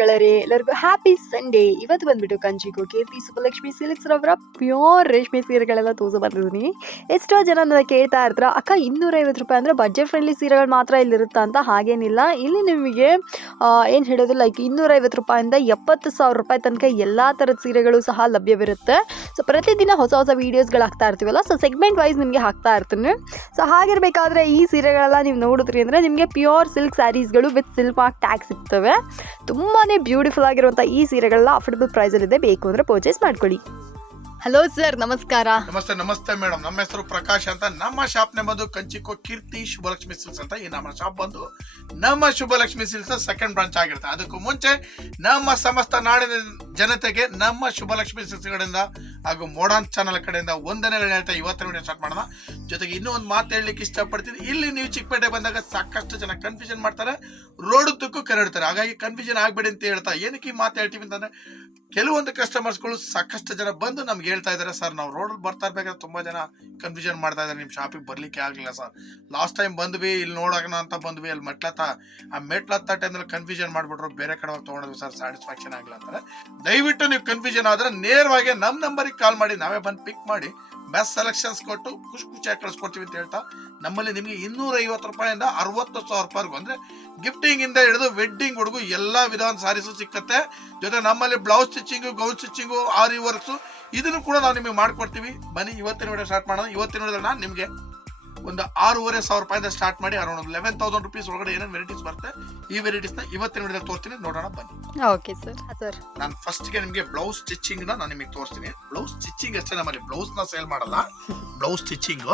ಗೆಳೆಯರೇ, ಎಲ್ಲರಿಗೂ happy Sunday ಇವತ್ತು ಬಂದ್ಬಿಟ್ಟು ಕಂಚಿಗೂ ಕೀರ್ತಿ, ಸುಬ್ಬಲಕ್ಷ್ಮಿ, ಸಿಲಿಕ್ಸ್ ರವರ ಪ್ಯೂರ್ ರೇಷ್ಮೆ ಸೀರೆಗಳೆಲ್ಲ ತೋಸು ಬಂದಿದ್ದೀನಿ. ಎಷ್ಟೋ ಜನ ನನಗೆ ಕೇಳ್ತಾ ಇರ್ತಾರೆ, ಅಕ್ಕ, ಇನ್ನೂರೈವತ್ತು ರೂಪಾಯಿ ಅಂದರೆ ಬಜೆಟ್ ಫ್ರೆಂಡ್ಲಿ ಸೀರೆಗಳು ಮಾತ್ರ ಇಲ್ಲಿರುತ್ತಾ ಅಂತ ಹಾಗೇನಿಲ್ಲ. ಇಲ್ಲಿ ನಿಮಗೆ ಏನು ಹೇಳೋದು ಲೈಕ್ ಇನ್ನೂರೈವತ್ತು ರೂಪಾಯಿಂದ ಎಪ್ಪತ್ತು ಸಾವಿರ ರೂಪಾಯಿ ತನಕ ಎಲ್ಲ ಥರದ ಸೀರೆಗಳು ಸಹ ಲಭ್ಯವಿರುತ್ತೆ. ಸೊ ಪ್ರತಿದಿನ ಹೊಸ ಹೊಸ ವೀಡಿಯೋಸ್ಗಳು ಹಾಕ್ತಾ ಇರ್ತೀವಲ್ಲ ಸೊ ಸೆಗ್ಮೆಂಟ್ ವೈಸ್ ನಿಮಗೆ ಹಾಕ್ತಾ ಇರ್ತೀನಿ. ಸೊ ಹಾಗಿರಬೇಕಾದ್ರೆ ಈ ಸೀರೆಗಳೆಲ್ಲ ನೀವು ನೋಡಿದ್ರಿ ಅಂದರೆ ನಿಮಗೆ ಪ್ಯೂರ್ ಸಿಲ್ಕ್ ಸ್ಯಾರೀಸ್ಗಳು ವಿತ್ ಸಿಲ್ಕ್ ಮಾರ್ಕ್ ಟ್ಯಾಗ್ ಸಿಗ್ತವೆ. ತುಂಬಾ ಬ್ಯೂಟಿಫುಲ್ ಆಗಿರುವಂಥ ಈ ಸೀರೆಗಳನ್ನ ಅಫೋರ್ಡಬಲ್ ಪ್ರೈಸಲ್ಲಿದೆ ಬೇಕು ಅಂದ್ರೆ ಪರ್ಚೇಸ್ ಮಾಡ್ಕೊಳ್ಳಿ. ಹಲೋ ಸರ್ ನಮಸ್ಕಾರ. ನಮಸ್ತೆ ನಮಸ್ತೆ ಮೇಡಮ್ ನಮ್ಮ ಹೆಸರು ಪ್ರಕಾಶ್ ಅಂತ. ನಮ್ಮ ಶಾಪ್ ನೇ ಬಂದು ಕಂಚಿಕೋ ಕೀರ್ತಿ ಶುಭಲಕ್ಷ್ಮಿ ಸಿಲ್ಸ್ ಅಂತ ಈ ನಮ್ಮ ಶಾಪ್ ಬಂದು ನಮ್ಮ ಶುಭಲಕ್ಷ್ಮಿ ಸಿಲ್ಸ್ ಸೆಕೆಂಡ್ ಬ್ರಾಂಚ್ ಆಗಿರುತ್ತೆ. ಅದಕ್ಕೂ ಮುಂಚೆ ನಮ್ಮ ಸಮಸ್ತ ನಾಡಿನ ಜನತೆಗೆ ನಮ್ಮ ಶುಭಲಕ್ಷ್ಮಿ ಸಿಲ್ಸ್ ಕಡೆಯಿಂದ ಹಾಗೂ ಮೋಡಾನ್ ಚಾನಲ್ ಕಡೆಯಿಂದ ಒಂದನೇ ಹೇಳ್ತಾ ಇವತ್ತಿನ ವಿಡಿಯೋ ಸ್ಟಾರ್ಟ್ ಮಾಡೋಣ. ಜೊತೆಗೆ ಇನ್ನೂ ಒಂದು ಮಾತು ಹೇಳಲಿಕ್ಕೆ ಇಷ್ಟಪಡ್ತೀನಿ. ಇಲ್ಲಿ ನೀವು ಚಿಕ್ಕಪೇಟೆ ಬಂದಾಗ ಸಾಕಷ್ಟು ಜನ ಕನ್ಫ್ಯೂಷನ್ ಮಾಡ್ತಾರೆ. ರೋಡ್ ತುಕ್ಕು ಕರೆಡ್ತಾರೆ. ಹಾಗಾಗಿ ಕನ್ಫ್ಯೂಷನ್ ಆಗಬೇಡಿ ಅಂತ ಹೇಳ್ತಾ ಏನಕ್ಕೆ ಈ ಮಾತು ಹೇಳ್ತೀವಿ ಅಂತಂದ್ರೆ, ಕೆಲವೊಂದು ಕಸ್ಟಮರ್ಸ್ಗಳು ಸಾಕಷ್ಟು ಜನ ಬಂದು ನಮ್ಗೆ ಹೇಳ್ತಾ ಇದ್ದಾರೆ, ಸರ್, ನಾವು ರೋಡಲ್ಲಿ ಬರ್ತಾ ಇರ್ಬೇಕಾದ್ರೆ ತುಂಬ ಜನ ಕನ್ಫ್ಯೂಷನ್ ಮಾಡ್ತಾ ಇದ್ದಾರೆ. ನಿಮ್ಮ ಶಾಪಿಗೆ ಬರಲಿಕ್ಕೆ ಆಗಲಿಲ್ಲ, ಸರ್. ಲಾಸ್ಟ್ ಟೈಮ್ ಬಂದ್ವಿ, ಇಲ್ಲಿ ನೋಡೋಣ ಅಂತ ಬಂದ್ವಿ. ಅಲ್ಲಿ ಮೆಟ್ಲತ್ತ, ಆ ಮೆಟ್ಲತ್ತ ಟೈಮ್ನಲ್ಲಿ ಕನ್ಫ್ಯೂಷನ್ ಮಾಡ್ಬಿಟ್ರು. ಬೇರೆ ಕಡೆ ಹೋಗಿ ತೊಗೊಂಡ್ವಿ ಸರ್. ಸ್ಯಾಟಿಸ್ಫ್ಯಾಕ್ಷನ್ ಆಗಿಲ್ಲ ಅಂತಾರೆ. ದಯವಿಟ್ಟು ನೀವು ಕನ್ಫ್ಯೂಷನ್ ಆದ್ರೆ ನೇರವಾಗಿ ನಮ್ಮ ನಂಬರಿಗೆ ಕಾಲ್ ಮಾಡಿ, ನಾವೇ ಬಂದು ಪಿಕ್ ಮಾಡಿ ಬೆಸ್ಟ್ ಸೆಲೆಕ್ಷನ್ಸ್ ಕೊಟ್ಟು ಖುಷಿ ಖುಷಿಯಾಗಿ ಕಳಿಸ್ಕೊಡ್ತೀವಿ ಅಂತ ಹೇಳ್ತಾ, ನಮ್ಮಲ್ಲಿ ನಿಮಗೆ ಇನ್ನೂರ ಐವತ್ತು ರೂಪಾಯಿಂದ ಅರವತ್ತು ಸಾವಿರ ರೂಪಾಯಿಗೂ ಅಂದ್ರೆ ಗಿಫ್ಟಿಂಗ್ ಇಂದ ಹಿಡಿದು ವೆಡ್ಡಿಂಗ್ ಹುಡುಗು ಎಲ್ಲ ವಿಧವಾದ ಸಾರೀಸು ಸಿಕ್ಕತ್ತೆ. ಜೊತೆ ನಮ್ಮಲ್ಲಿ blouse stitching gown stitching aari works ಇದನ್ನು ಕೂಡ ನಾವು ನಿಮಗೆ ಮಾಡ್ಕೊಡ್ತೀವಿ. ಬನ್ನಿ, ಇವತ್ತಿನ ವಿಡಿಯೋ ಸ್ಟಾರ್ಟ್ ಮಾಡೋಣ. ಇವತ್ತಿನ ವಿಡಿಯೋ ನಾನು ನಿಮಗೆ ಒಂದು ಆರೂವರೆ ಸಾವಿರ ರೂಪಾಯಿಂದ ಸ್ಟಾರ್ಟ್ ಮಾಡಿ ಅರೌಂಡ್ ಲೆವೆನ್ ತೌಸಂಡ್ ರುಪೀಸ್ ಒಳಗಡೆ ಏನೇನು ವೆರೈಟೀಸ್ ಬರುತ್ತೆ ಈ ವೆರೈಟೀಸ್ನ ಇವತ್ತಿನ ವಿಡಿಯೋದಲ್ಲಿ ತೋರಿಸ್ತೀನಿ. ನೋಡೋಣ ಬನ್ನಿ. ಓಕೆ ಸರ್ ಸರ್ ನಾನು ಫಸ್ಟ್ಗೆ ನಿಮಗೆ ಬ್ಲೌಸ್ ಸ್ಟಿಚಿಂಗ್ ನಾನು ನಿಮಗೆ ತೋರಿಸ್ತೀನಿ. ಬ್ಲೌಸ್ ಸ್ಟಿಚಿಂಗ್ ಅಷ್ಟೇ ನಮ್ಮಲ್ಲಿ. ಬ್ಲೌಸ್ನ ಸೇಲ್ ಮಾಡಲ್ಲ. ಬ್ಲೌಸ್ ಸ್ಟಿಚಿಂಗ್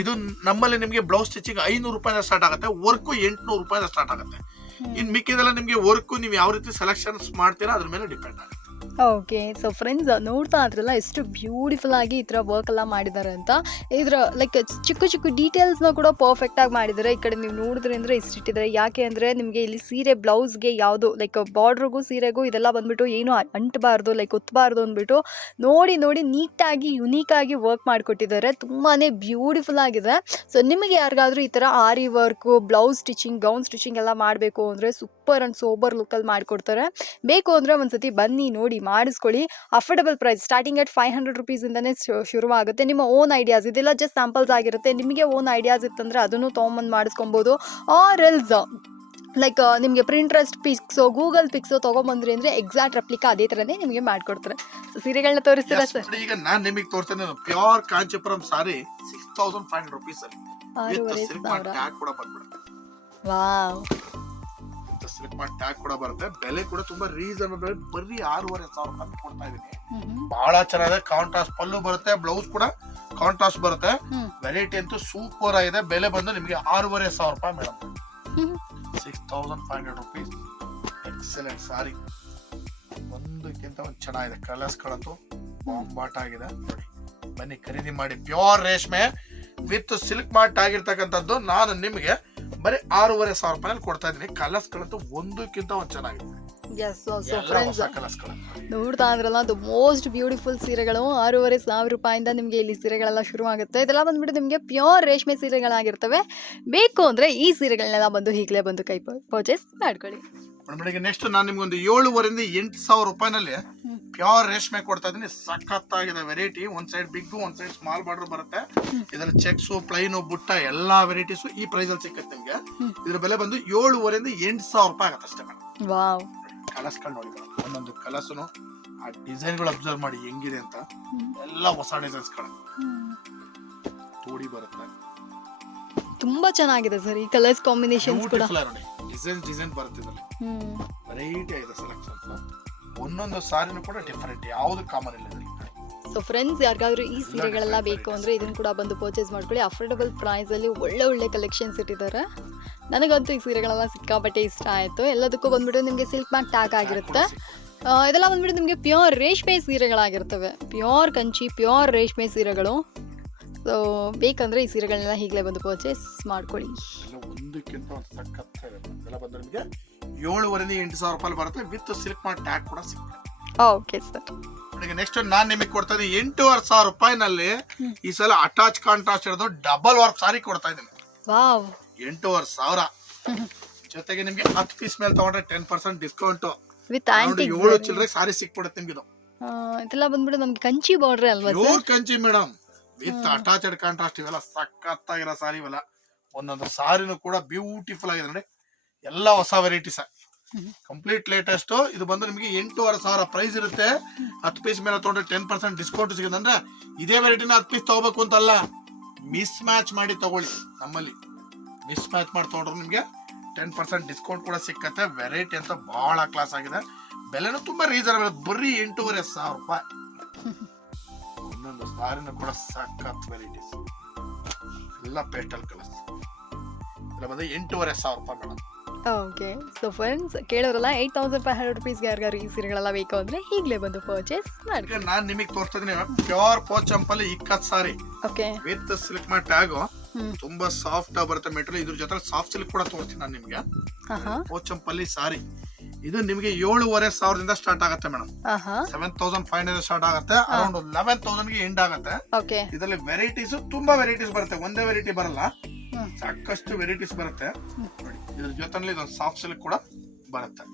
ಇದು ನಮ್ಮಲ್ಲಿ ನಿಮಗೆ ಬ್ಲೌಸ್ ಸ್ಟಿಚಿಂಗ್ ಐನೂರು ರೂಪಾಯಿಂದ ಸ್ಟಾರ್ಟ್ ಆಗುತ್ತೆ. ವರ್ಕು ಎಂಟುನೂರು ರೂಪಾಯಿಂದ ಸ್ಟಾರ್ಟ್ ಆಗುತ್ತೆ. ಇನ್ ಮಿಕ್ಕಿದೆಲ್ಲ ನಿಮಗೆ ವರ್ಕು ನೀವು ಯಾವ ರೀತಿ ಸೆಲೆಕ್ಷನ್ಸ್ ಮಾಡ್ತೀರಾ ಅದ್ರ ಮೇಲೆ ಡಿಪೆಂಡ್ ಆಗುತ್ತೆ. ಓಕೆ ಸೊ ಫ್ರೆಂಡ್ಸ್ ನೋಡ್ತಾ ಇದ್ರಲ್ಲ, ಎಷ್ಟು ಬ್ಯೂಟಿಫುಲ್ ಆಗಿ ಈ ಥರ ವರ್ಕ್ ಎಲ್ಲ ಮಾಡಿದ್ದಾರೆ ಅಂತ. ಇದ್ರ ಲೈಕ್ ಚಿಕ್ಕ ಚಿಕ್ಕ ಡೀಟೇಲ್ಸ್ನ ಕೂಡ ಪರ್ಫೆಕ್ಟ್ ಆಗಿ ಮಾಡಿದ್ದಾರೆ. ಈ ಕಡೆ ನೀವು ನೋಡಿದ್ರೆ ಅಂದರೆ ಇಷ್ಟಿಟ್ಟಿದ್ದಾರೆ ಯಾಕೆ ಅಂದರೆ ನಿಮಗೆ ಇಲ್ಲಿ ಸೀರೆ ಬ್ಲೌಸ್ಗೆ ಯಾವುದು ಲೈಕ್ ಬಾರ್ಡ್ರಿಗೂ ಸೀರೆಗೂ ಇದೆಲ್ಲ ಬಂದ್ಬಿಟ್ಟು ಏನು ಅಂಟಬಾರ್ದು ಲೈಕ್ ಒತ್ತಬಾರ್ದು ಅಂದ್ಬಿಟ್ಟು ನೋಡಿ ನೋಡಿ ನೀಟಾಗಿ ಯುನೀಕಾಗಿ ವರ್ಕ್ ಮಾಡಿಕೊಟ್ಟಿದ್ದಾರೆ. ತುಂಬಾ ಬ್ಯೂಟಿಫುಲ್ ಆಗಿದೆ. ಸೊ ನಿಮಗೆ ಯಾರಿಗಾದರೂ ಈ ಥರ ಆರಿ work blouse stitching gown stitching ಎಲ್ಲ ಮಾಡಬೇಕು ಅಂದರೆ ಸೂಪರ್ ಆ್ಯಂಡ್ ಸೋಬರ್ ಲುಕ್ಕಲ್ಲಿ ಮಾಡಿಕೊಡ್ತಾರೆ. ಬೇಕು ಅಂದರೆ ಒಂದು ಸತಿ ಬನ್ನಿ, ನೋಡಿ ಮಾಡಿಸ್ಕೊಳ್ಳಿ. Affordable price starting at five hundred ರುಪೀಸಿಂದನೇ ಶುರುವಾಗುತ್ತೆ. ನಿಮ್ಮ ಓನ್ ಐಡಿಯಾಸ್ ಇದೆಲ್ಲ ಜಸ್ಟ್ ಸ್ಯಾಂಪಲ್ಸ್ ಆಗಿರುತ್ತೆ. ನಿಮಗೆ ಓನ್ ಐಡಿಯಾಸ್ ಇತ್ತಂದ್ರೆ ಅದನ್ನು ತೊಗೊಂಬಂದು ಮಾಡಿಸ್ಕೊಬೋದು. ಆರ್ ಎಲ್ಸ್ ಲೈಕ್ ನಿಮಗೆ ಪ್ರಿಂಟ್ರೆಸ್ಟ್ ಪಿಕ್ಸು ಗೂಗಲ್ ಪಿಕ್ಸು ತೊಗೊಂಬಂದ್ರಿ ಅಂದರೆ ಎಕ್ಸಾಕ್ಟ್ ರೆಪ್ಲಿಕಾ ಅದೇ ಥರನೇ ನಿಮಗೆ ಮಾಡಿಕೊಡ್ತಾರೆ. ಸೀರೆಗಳನ್ನ ತೋರಿಸ್ತೀರಾ ಸರ್? ಈಗ ನಾನು ನಿಮಗೆ ತೋರಿಸ್ತೇನೆ pure Kanchipuram sari six thousand five hundred rupees ಆರೂವರೆ ಸಾವಿರ. ವಾವ್ ಮಾಡಿ ಟ್ಯಾಗ್ ಕೂಡ ಬರುತ್ತೆ. ಬೆಲೆ ಕೂಡ ತುಂಬಾ ರೀಸನಬಲ್ ಬರೀ ಆರೂವರೆ ಸಾವಿರ ರೂಪಾಯಿ ಕೊಡ್ತಾ ಇದೀನಿ. ಬಹಳ ಚೆನ್ನಾಗಿದೆ. ಕಾಂಟ್ರಾಸ್ಟ್ ಪಲ್ಲು ಬರುತ್ತೆ ಬ್ಲೌಸ್ ಕೂಡ ಕಾಂಟ್ರಾಸ್ಟ್ ಬರುತ್ತೆ. ವೆರೈಟಿ ಅಂತೂ ಸೂಪರ್ ಆಗಿದೆ. ಬೆಲೆ ಬಂದು ನಿಮಗೆ ಆರೂವರೆ ಸಾವಿರ ರೂಪಾಯಿ madam. Six thousand five hundred rupees excellent sari ಒಂದಕ್ಕಿಂತ ಒಂದು ಚೆನ್ನಾಗಿದೆ. ಕಲರ್ಸ್ ಗಳಂತೂ ಬಾಂಬಾಟ್ ಆಗಿದೆ. ನೋಡಿ. ಬನ್ನಿ ಖರೀದಿ ಮಾಡಿ. ಪ್ಯೂರ್ ರೇಷ್ಮೆ ವಿತ್ ಸಿಲ್ಕ್ ಮಾರ್ಟ್ ಆಗಿರ್ತಕ್ಕಂಥದ್ದು. ನಾನು ನಿಮಗೆ ಬರೀ ಆರೂವರೆ ಸಾವಿರ ರೂಪಾಯಿ ಕೊಡ್ತಾ ಇದೀನಿ ಕಲರ್ಸ್ ಗಳಂತೂ ಒಂದಕ್ಕಿಂತ ಒಂದು ಚೆನ್ನಾಗಿದೆ. ನೋಡ್ತಾ ಇದ್ರಲ್ಲ ದ ಮೋಸ್ಟ್ ಬ್ಯೂಟಿಫುಲ್ ಸೀರೆಗಳು. ಆರೂವರೆ ಸಾವಿರ ರೂಪಾಯಿಂದ ನಿಮಗೆ ಇಲ್ಲಿ ಸೀರೆಗಳೆಲ್ಲ ಶುರುವಾಗುತ್ತೆ ಇದೆಲ್ಲ ಬಂದ್ಬಿಟ್ಟು ನಿಮಗೆ ಪ್ಯೂರ್ ರೇಷ್ಮೆ ಸೀರೆಗಳಾಗಿರ್ತವೆ. ಬೇಕು ಅಂದರೆ ಈ ಸೀರೆಗಳನ್ನೆಲ್ಲ ಬಂದು ಈಗಲೇ ಬಂದು ಕೈ ಪರ್ಚೇಸ್ ಮಾಡ್ಕೊಳ್ಳಿ. ಮೇಡಮ್ ನೆಕ್ಸ್ಟ್ ನಾನು ನಿಮ್ಗೆ ಒಂದು ಏಳುವರೆಯಿಂದ ಎಂಟು ಸಾವಿರ ರೂಪಾಯಿನಲ್ಲಿ. ಪ್ಯೂರ್ ರೇಷ್ಮೆ ಕೊಡ್ತಾ ಇದೀನಿ ಸಖತ್ತಾಗಿದೆ ವೆರೈಟಿ ಒಂದ್ ಸೈಡ್ ಬಿಗ್ ಒಂದ್ ಸೈಡ್ ಸ್ಮಾಲ್ ಬಾರ್ಡರ್ ಬರುತ್ತೆ. ಇದರ ಇದ್ರಲ್ಲಿ ಚೆಕ್ಸು ಪ್ಲೈನು ಬುಟ್ಟ ಎಲ್ಲಾ ವೆರೈಟೀಸು ಈ ಪ್ರೈಸ್ ಅಲ್ಲಿ ಸಿಕ್ಕತ್ತೆ ನಿಮ್ಗೆ. ಇದ್ರ ಬೆಲೆ ಬಂದು ಏಳುವರೆಯಿಂದ ಎಂಟು ಸಾವಿರ ರೂಪಾಯಿ ಆಗುತ್ತೆ ಅಷ್ಟೇ ಮೇಡಮ್. ಕಲಸ್ಕೊಂಡು ಹೋಗಿದ್ದಾರೆ ನೋಡಿ. ಒಂದೊಂದು ಕಲಸನು ಆ ಡಿಸೈನ್ಗಳು ಅಬ್ಸರ್ವ್ ಮಾಡಿ ಹೆಂಗಿದೆ ಅಂತ. ಎಲ್ಲ ಹೊಸ ಡಿಸೈನ್ಸ್ಗಳು ತೋಡಿ ಬರುತ್ತೆ. ತುಂಬಾ ಚೆನ್ನಾಗಿದೆ ಸರ್ ಈ ಕಲರ್ಸ್ ಕಾಂಬಿನೇಷನ್ಸ್ ಕೂಡ. ನೋಡಿ ಡಿಸೈನ್ ಡಿಸೈನ್ ಬರುತ್ತೆ ಇದರಲ್ಲಿ ಹ್ಮ್. ವೆರೈಟಿ ಆಗಿದೆ ಸೆಲೆಕ್ಷನ್ಸ್ ಒಂದೊಂದು ಸಾರಿನೂ ಕೂಡ ಡಿಫರೆಂಟ್ ಯಾವುದು ಕಾಮನ್ ಇಲ್ಲ ಸೊ ಫ್ರೆಂಡ್ಸ್ ಯಾರಿಗಾದ್ರೂ ಈ ಸೀರೆಗಳೆಲ್ಲ ಬೇಕು ಅಂದರೆ ಇದನ್ನು ಕೂಡ ಬಂದು ಪರ್ಚೇಸ್ ಮಾಡ್ಕೊಳ್ಳಿ. ಅಫೋರ್ಡಬಲ್ ಪ್ರೈಸಲ್ಲಿ ಒಳ್ಳೆ ಒಳ್ಳೆ ಕಲೆಕ್ಷನ್ಸ್ ಇಟ್ಟಿದ್ದಾರೆ. ನನಗಂತೂ ಈ ಸೀರೆಗಳೆಲ್ಲ ಸಿಕ್ಕಾಪಟ್ಟೆ ಇಷ್ಟ ಆಯಿತು. ಎಲ್ಲದಕ್ಕೂ ಬಂದ್ಬಿಟ್ಟು ನಿಮಗೆ ಸಿಲ್ಕ್ ಮ್ಯಾಟ್ ಟ್ಯಾಗ್ ಆಗಿರುತ್ತೆ. ಆ, ಇದೆಲ್ಲ ಬಂದ್ಬಿಟ್ಟು ನಿಮಗೆ ಪ್ಯೂರ್ ರೇಷ್ಮೆ ಸೀರೆಗಳಾಗಿರ್ತವೆ. ಪ್ಯೂರ್ ಕಂಚಿ ಪ್ಯೂರ್ ರೇಷ್ಮೆ ಸೀರೆಗಳು. ಸೊ ಬೇಕಂದ್ರೆ ಈ ಸೀರೆಗಳನ್ನೆಲ್ಲ ಈಗಲೇ ಬಂದು ಪರ್ಚೇಸ್ ಮಾಡ್ಕೊಳ್ಳಿ. ಒಂದಕ್ಕಿಂತ ನಿಮಗೆ ಏಳುವರೆಯಿಂದ ಎಂಟು ಸಾವಿರ ರೂಪಾಯಿ ಬರುತ್ತೆ. ವಿತ್ ಸಿಲ್ಕ್ ಮಾಡಿ ಟ್ಯಾಗ್ ಕೂಡ ಸಿಗುತ್ತೆ. ಓಕೆ ಸರ್ ಈಗ ನೆಕ್ಸ್ಟ್ ನಾನು ನಿಮಗೆ ಕೊಡ್ತಾ ಇದ್ದೀನಿ. ಎಂಟೂವರೆ ಸಾವಿರ ರೂಪಾಯಿನಲ್ಲಿ ಈ ಸಲ ಅಟ್ಯಾಚ್ ಕಾಂಟ್ರಾಸ್ಟ್ ಇರೋದು ಡಬಲ್ ವರ್ಕ್ ಸಾರಿ ಕೊಡ್ತಾ ಇದ್ದೀನಿ. ವಾವ್ ಎಂಟೂವರೆ ಸಾವಿರ. ಜೊತೆಗೆ ನಿಮಗೆ ಹತ್ತು ಪೀಸ್ ಮೇಲೆ ತಗೊಂಡ್ರೆ ಟೆನ್ ಪರ್ಸೆಂಟ್ ಡಿಸ್ಕೌಂಟು ವಿತ್ ಏಳು ಚಿಲ್ಲರೆ ಸಾರಿ ಸಿಕ್ಬಿಡುತ್ತೆ ನಿಮ್ಗೆ ಇದು ಇದೆಲ್ಲ ಬಂದ್ಬಿಟ್ಟು ನಮ್ಗೆ ಕಂಚಿ ಬಾರ್ಡ್ರೆ ಅಲ್ವಾ Kanchi madam with hmm. Attached contrast ಇವೆಲ್ಲ ಸಖತ್ತಾಗಿರೋ ಸಾರಿ ಇವೆಲ್ಲ. ಒಂದೊಂದು ಸಾರಿನೂ ಕೂಡ ಬ್ಯೂಟಿಫುಲ್ ಆಗಿದೆ ನೋಡಿ. ಎಲ್ಲ ಹೊಸ ವೆರೈಟೀಸ್. ಕಂಪ್ಲೀಟ್ ಲೇಟೆಸ್ಟ್ ಇದು ಬಂದು ನಿಮಗೆ ಎಂಟೂವರೆ ಸಾವಿರ ಪ್ರೈಸ್ ಇರುತ್ತೆ. ಹತ್ತು ಪೀಸ್ ಮೇಲೆ ತೊಗೊಂಡ್ರೆ ಟೆನ್ ಪರ್ಸೆಂಟ್ ಡಿಸ್ಕೌಂಟ್ ಸಿಗುತ್ತೆ. ಅಂದ್ರೆ ಇದೇ ವೆರೈಟಿನ ಹತ್ತು ಪೀಸ್ ತಗೋಬೇಕು ಅಂತಲ್ಲ. ಮಿಸ್ ಮ್ಯಾಚ್ ಮಾಡಿ ತಗೊಳ್ಳಿ ನಮ್ಮಲ್ಲಿ. ಮಿಸ್ ಮ್ಯಾಚ್ ಮಾಡಿ ತೊಗೊಂಡ್ರೆ ನಿಮಗೆ ಟೆನ್ ಪರ್ಸೆಂಟ್ ಡಿಸ್ಕೌಂಟ್ ಕೂಡ ಸಿಕ್ಕತ್ತೆ. ವೆರೈಟಿ ಅಂತ ಬಹಳ ಕ್ಲಾಸ್ ಆಗಿದೆ. ಬೆಲೆನೂ ತುಂಬಾ ರೀಸನಬಲ್ ಬರೀ ಎಂಟೂವರೆ ಸಾವಿರ ರೂಪಾಯಿ. ಒಂದೊಂದು ಸಾರಿನ ಕೂಡ ಸಖತ್ ವೆರೈಟೀಸ್ ಎಲ್ಲ ಪೇಸ್ಟಲ್ ಕಲರ್ಸ್ ಇಲ್ಲ ಬಂದು ಎಂಟೂವರೆ ಸಾವಿರ ರೂಪಾಯಿ ಮೇಡಮ್ ಓಕೆ ಸೊ ಫ್ರೆಂಡ್ಸ್ ಕೇಳೋರಲ್ಲ ಏಯ್ಟ್ ತೌಸಂಡ್ ಫೈವ್ ಹಂಡ್ರೆಡ್ ರುಪೀಸ್ಗೆ ಯಾರಿಗಾರು ಈ ಸೀರೆಗಳೆಲ್ಲ ಬೇಕು ಅಂದರೆ ಈಗಲೇ ಬಂದು ಪರ್ಚೇಸ್ ಮಾಡಿ. ನಾನು ನಿಮಗೆ ತೋರಿಸ್ತಾ ma'am pure Pochampally ikkat sari. Okay with silk ಮಾ ಟ್ಯಾಗು ತುಂಬಾ ಸಾಫ್ಟ್ ಆಗಿ ಬರುತ್ತೆ ಮೆಟೀರಿಯಲ್. ಇದ್ರ ಜೊತೆ ಸಾಫ್ಟ್ ಸಿಲ್ಕ್ ಕೂಡ ತೋರಿಸ್ತೀನಿ ನಾನು ನಿಮಗೆ. ಪೋಚಂಪಲ್ಲಿ ಸಾರಿ. ಇದು ನಿಮಗೆ ಏಳುವರೆ ಸಾವಿರದಿಂದ ಸ್ಟಾರ್ಟ್ ಆಗುತ್ತೆ madam seven thousand five hundred start ಆಗುತ್ತೆ. ಅರೌಂಡ್ ಲೆವೆನ್ ತೌಸಂಡ್ಗೆ ಎಂಡ್ ಆಗುತ್ತೆ. ಇದರಲ್ಲಿ ವೆರೈಟೀಸ್ ತುಂಬಾ ವೆರೈಟೀಸ್ ಬರುತ್ತೆ. ಒಂದೇ ವೆರೈಟಿ ಬರಲ್ಲ. ಸಾಕಷ್ಟು ವೆರೈಟೀಸ್ ಬರುತ್ತೆ. ಇದ್ರ ಜೊತೆಲಿ ಇದೊಂದು ಸಾಫ್ಟ್ ಸಿಲ್ಕ್ ಕೂಡ ಬರುತ್ತೆ.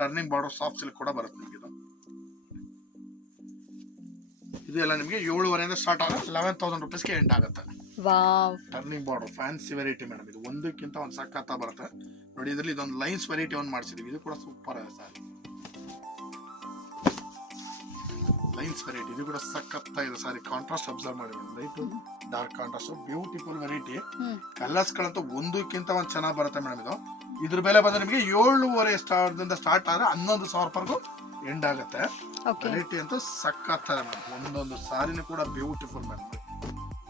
ಟರ್ನಿಂಗ್ ಬಾರ್ಡರ್ ಸಾಫ್ಟ್ ಸಿಲ್ಕ್ ಕೂಡ ಬರುತ್ತೆ ನಿಮಗೆ ಇದು. ಇದೆಲ್ಲ ಎಲ್ಲ ನಿಮಗೆ ಏಳುವರೆಯಿಂದ ಸ್ಟಾರ್ಟ್ ಆಗುತ್ತೆ. ಲೆವೆನ್ ತೌಸಂಡ್ ರುಪೀಸ್ಗೆ ಎಂಡ್ ಆಗುತ್ತೆ. Turning border fancy variety madam ಇದು ಒಂದಕ್ಕಿಂತ ಒಂದು ಸಖತ್ತಾಗಿ ಬರುತ್ತೆ. ನೋಡಿ ಇದರಲ್ಲಿ ಇದೊಂದು ಲೈನ್ಸ್ ವೆರೈಟಿ ಒಂದು ಮಾಡಿಸಿದೀವಿ. ಇದು ಕೂಡ ಸೂಪರ್ ಆಗಿದೆ ಸಾರಿ. Lines variety. ಇದು ಕೂಡ ಸಖತ್ತಾಗಿದೆ ಸಾರಿ. ಕಾಂಟ್ರಾಸ್ಟ್ ಅಬ್ಸರ್ವ್ ಮಾಡಿ right light dark contrast beautiful variety ಕಲರ್ಸ್ಗಳಂತೂ colours ಗಳಂತೂ ಒಂದಕ್ಕಿಂತ ಒಂದು ಚೆನ್ನಾಗಿ ಬರುತ್ತೆ ಮೇಡಮ್ ಇದು. ಇದ್ರ ಬೆಲೆ ಬಂದ್ರೆ ನಿಮಗೆ ಏಳುವರೆ ಸಾವಿರದಿಂದ ಸ್ಟಾರ್ಟ್ ಆದ್ರೆ ಹನ್ನೊಂದು ಸಾವಿರವರೆಗೂ ಎಂಡ್ ಆಗುತ್ತೆ. ವೆರೈಟಿ ಅಂತೂ ಸಖತ್ತ ಮೇಡಮ್. ಒಂದೊಂದು ಸಾರಿನೂ ಕೂಡ ಬ್ಯೂಟಿಫುಲ್ ಮೇಡಮ್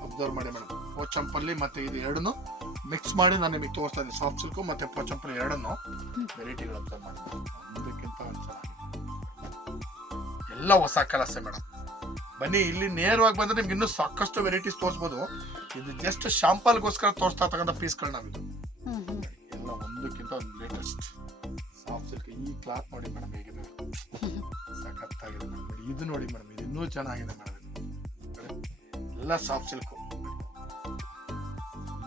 ಅಬ್ಸರ್ವ್ ಮಾಡಿ ಮೇಡಮ್. ಪೋಚಂಪಲ್ಲಿ ಮತ್ತೆ ಇದು ಎರಡನ್ನು ಮಿಕ್ಸ್ ಮಾಡಿ ನಾನು ನಿಮಗೆ ತೋರಿಸ್ತಾ ಇದ್ದೀನಿ. ಸಾಫ್ಟ್ ಸಿಲ್ಕು ಮತ್ತು ಪೋಚಂಪಲ್ಲಿ ಎರಡನ್ನು ವೆರೈಟಿಗಳು ಅಂತ ಮಾಡಿ. ಒಂದಕ್ಕಿಂತ ಒಂದು ಎಲ್ಲ ಹೊಸ ಕೆಲಸ ಮೇಡಮ್ ಬನ್ನಿ ಇಲ್ಲಿ ನೇರವಾಗಿ ಬಂದ್ರೆ ನಿಮ್ಗೆ ಇನ್ನೂ ಸಾಕಷ್ಟು ವೆರೈಟೀಸ್ ತೋರಿಸ್ಬೋದು. ಇದು ಜಸ್ಟ್ ಶಾಂಪಲ್ಗೋಸ್ಕರ ತೋರಿಸ್ತಾ ತಕ್ಕಂಥ ಪೀಸ್ಗಳು ನಾವಿದು. ಎಲ್ಲ ಒಂದಕ್ಕಿಂತ ಒಂದು ಲೇಟೆಸ್ಟ್ ಸಾಫ್ಟ್ ಸಿಲ್ಕ್ ಈ ಕ್ಲಾತ್ ನೋಡಿ ಮೇಡಮ್ ಹೇಗಿದೆ ಸಖತ್ತಾಗಿದೆ ಮೇಡಮ್ ಇದು ನೋಡಿ ಮೇಡಮ್ ಇದು ಇನ್ನೂ ಚೆನ್ನಾಗಿದೆ ಮೇಡಮ್ ಎಲ್ಲ ಸಾಫ್ಟ್ ಸಿಲ್ಕು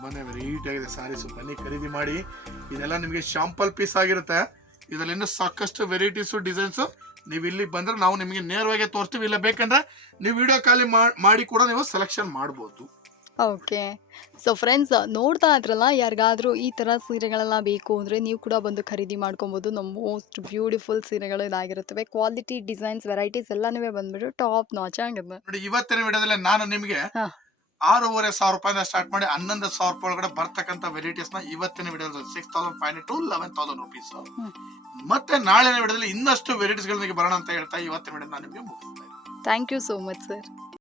ತುಂಬಾನೇ ವೆರೈಟಿ ಆಗಿದೆ ಸ್ಯಾರೀಸ್ ಬನ್ನಿ ಖರೀದಿ ಮಾಡಿ. ಇದೆಲ್ಲ ನಿಮಗೆ ಶಾಂಪಲ್ ಪೀಸ್ ಆಗಿರುತ್ತೆ. ಇದರಲ್ಲಿ ಇನ್ನೂ ಸಾಕಷ್ಟು ವೆರೈಟೀಸು ಡಿಸೈನ್ಸು ನೀವು ಇಲ್ಲಿ ಬಂದ್ರೆ ನಾವು ನಿಮಗೆ ನೇರವಾಗಿ ತೋರಿಸ್ತೀವಿ. ಇಲ್ಲ ಬೇಕಂದ್ರೆ ನೀವು ವಿಡಿಯೋ ಕಾಲಿ ಮಾಡಿ ಕೂಡ ನೀವು ಸೆಲೆಕ್ಷನ್ ಮಾಡ್ಬೋದು. ಓಕೆ ಸೊ ಫ್ರೆಂಡ್ಸ್ ನೋಡ್ತಾ ಇದ್ರಲ್ಲ ಯಾರಿಗಾದ್ರೂ ಈ ಥರ ಸೀರೆಗಳೆಲ್ಲ ಬೇಕು ಅಂದರೆ ನೀವು ಕೂಡ ಬಂದು ಖರೀದಿ ಮಾಡ್ಕೊಬೋದು. ನಮ್ಮ ಮೋಸ್ಟ್ ಬ್ಯೂಟಿಫುಲ್ ಸೀರೆಗಳು ಇದಾಗಿರುತ್ತವೆ. ಕ್ವಾಲಿಟಿ ಡಿಸೈನ್ಸ್ ವೆರೈಟೀಸ್ ಎಲ್ಲನೂ ಬಂದ್ಬಿಟ್ಟು ಟಾಪ್ ನಾಚ್ ಆಗಿದೆ. ನೋಡಿ ಇವತ್ತಿನ ವಿಡಿಯೋದಲ್ಲಿ ನಾನು ನಿಮಗೆ ಹಾ. ಆರೂವರೆ ಸಾವಿರ ರೂಪಾಯಿಂದ ಸ್ಟಾರ್ಟ್ ಮಾಡಿ ಹನ್ನೊಂದು ಸಾವಿರ ರೂಪಾಯಿ ಒಳಗಡೆ ಬರ್ತಕ್ಕಂಥ ವೆರೈಟೀಸ್ನ ಇವತ್ತಿನ ವಿಡಿಯೋದಲ್ಲಿ six thousand five hundred to eleven thousand rupees. ಮತ್ತೆ ನಾಳಿನ ವಿಡಿಯೋದಲ್ಲಿ ಇನ್ನಷ್ಟು ವೆರೈಟೀಸ್ಗಳು ಬರೋಣ ಅಂತ ಹೇಳ್ತಾ ಇವತ್ತಿನ ವಿಡಿಯೋ ನಾನು ನಿಮಗೆ ಮುಗಿಸ್ತೇನೆ thank you so much sir